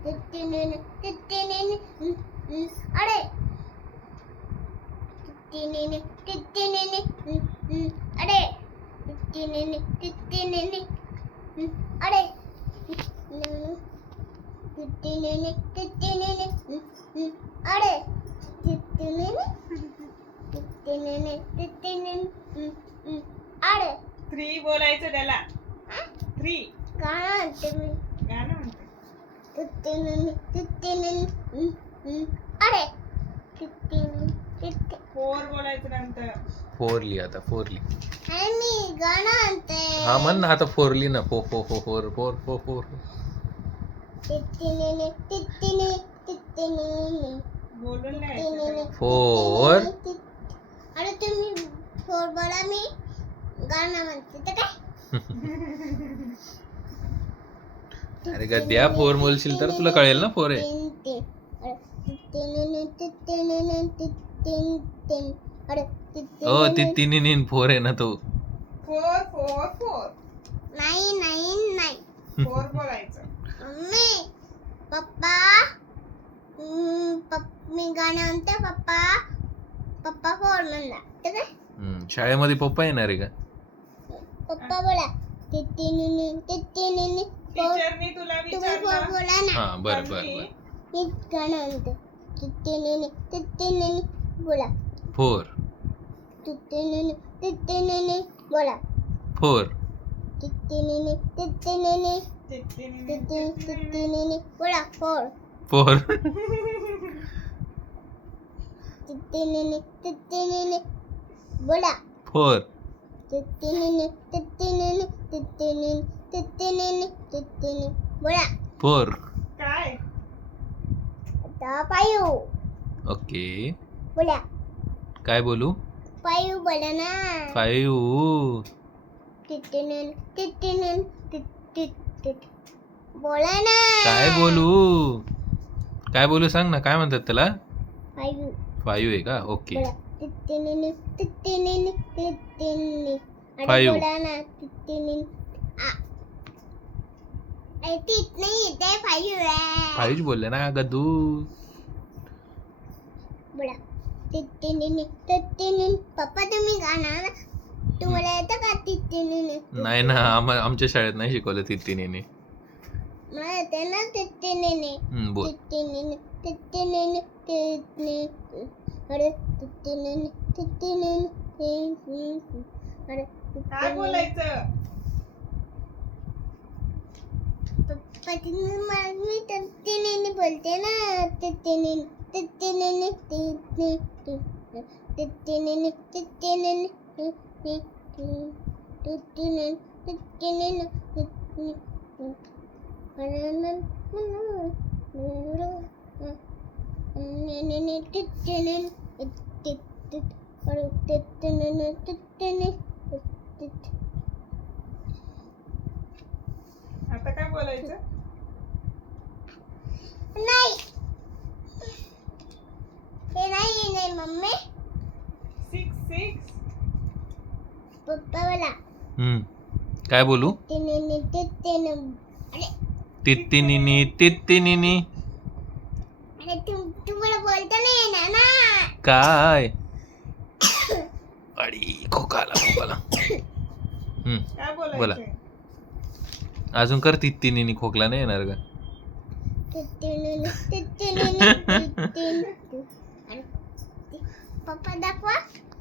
अरे अरे अरे अरे अरे 3 बोलायचं त्याला. 3 गाणं तुम्ही गाणं म्हणते. अरे 4 बोलायचं नंतर. 4 लिही आता 4 लिही. मी गाणं आणते. हा म्हण ना आता 4 लिही ना. 4 4 4 4 4 4 4. बोलून नाही. 4 अरे तुम्ही 4 बोला मी गाणं म्हणते तर काय अरे गद्या 4 बोलशील तर तुला कळेल ना 4 आहे. ओ ती 3 इन 4 आहे ना तो. 4 4 4 नाही 4 बोलायचं. मम्मी पप्पा मी गाणं म्हणते पप्पा 4 म्हणला तर काय शाळेमध्ये पप्पा येणार आहे का? पप्पा बोला टीचरनी तुला तुम्ही 4 विचारलं. बोला ना हा बरं बरं मी बरं. मी गाणं म्हणते बोला 4 बोला 4 बोला 4 4 बोला 4 बोला 4. काय? आता पायू ओके बोला काय बोलू? पायू बोला ना 5 बोला ना काय बोलू सांग ना. काय म्हणतात त्याला? पायू 5 आहे का? ओके बोला पायू. बोला ना तीत नाही येते पायू आहे 5 बोलले ना गद्दू. बोला पप्पा तुम्ही गाणं तुम्हाला येतं का नाही ना आमच्या शाळेत नाही शिकवलं 3 ने. मला येते ना बोल. अरे काय बोलायचं? मी तिने बोलते ना आता काय बोलायचं? नाही हे नाही मम्मी 6 6 पप्पा बोला काय बोलू? तित्तिनिनी तित्तिनिनी. अरे तुम्हाला बोलता नाही येणार ना काय? अडी खोकाला. काय बोला. बोलायचं? अजून कर तित्तिनिनी. खोकला नाही येणार का? पप्पा दाखवा